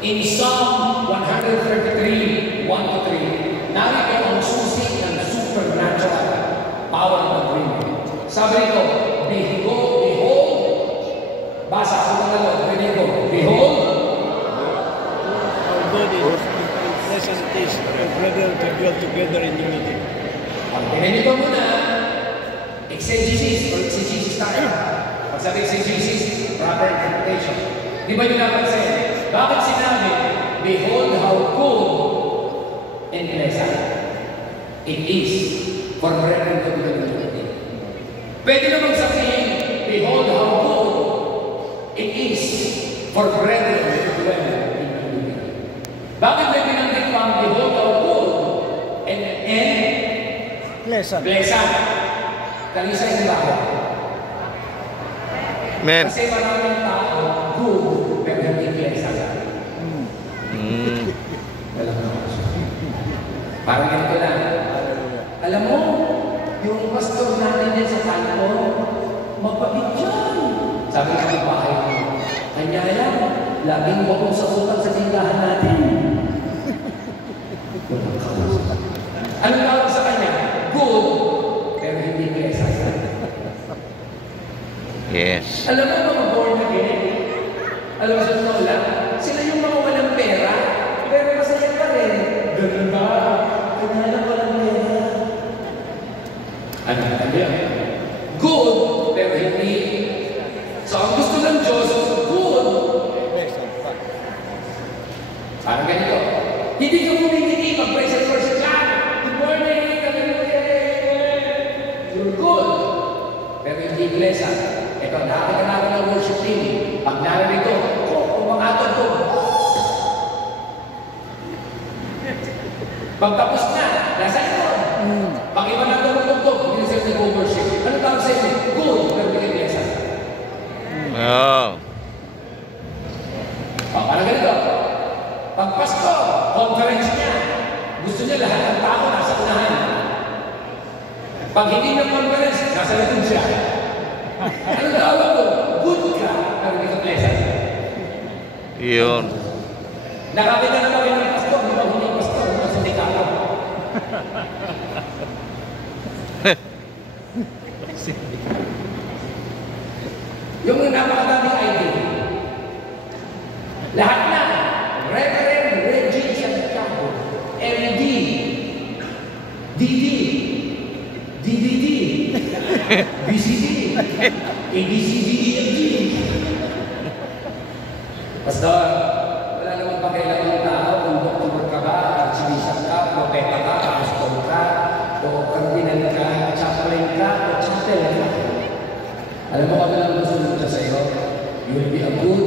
In Psalm 133, 1-3, narito ang susi ng supernatural power ng dream. Sabi nito, behold, basa ako ng alok, behold, our God is pleasant taste, our brethren to dwell together in unity. Pag pinanito muna, exegesis or exegesis tayo. Pag sabi exegesis, proper interpretation. Di ba yung napansin? Bakit sinabi, behold how good and pleasant it is for brethren to dwell in unity. Pwede namang sabihin, behold how good it is for brethren to dwell in unity. Bakit may pinanggit pa ang behold how good and Pleasant. Kalisa yung bago. Amen. Kasi maraming tao, good, pero hindi pleasant. Alam mo. Parang ganito lang. Alam mo, yung pastor natin din sa kanto, mapapit dyan. Sabi ng bahay ko, kanya yan, laging wakong sa utang sa tindahan natin. Walang kausap. Anong tawag sa kanya? Good, pero hindi pleasant. Yes. Alam mo mga born again? Alam mo sa totoo lang? Sila yung mga walang pera, pero masaya pa rin. Ganun ba? Kanya lang walang pera. Ano? Good, pero hindi. So ang gusto ng Diyos, good. Parang ganito. Hindi ka pumingiti mag-praise and worship lang. Good morning! You're good. Pero hindi pleasant. Ito, nakakita namin ng worship team. Pag narinig ito, umangatod ko. Pagtapos na, nasa ito. Pag iba na tumutugtog, hindi sila nag-worship. Ano tawag sa inyo? Good, pero hindi pleasant. Oh. Parang ganito. Pag Pasko, conference niya, gusto niya lahat ng tao nasa unahan. Pag hindi ng conference, nasa likod siya. Anong tawag ko? Good ka, pero hindi ka pleasant. Yun. Nakakita na kami ng pastor, di ba hindi yung pastor, nasa sindikato. Yung napakadaming ID. Lahat na. Reverend Reggie Santiago, MD, DD, DDD, BCD, ABCDEFG. Pastor, wala naman pakialam ng tao kung doktor ka ba, archbishop ka, propeta ka, apostol ka, o kardinal ka, chaplain ka, o chapel ka. Alam mo kung ano lang gusto nito sa iyo? You will be a good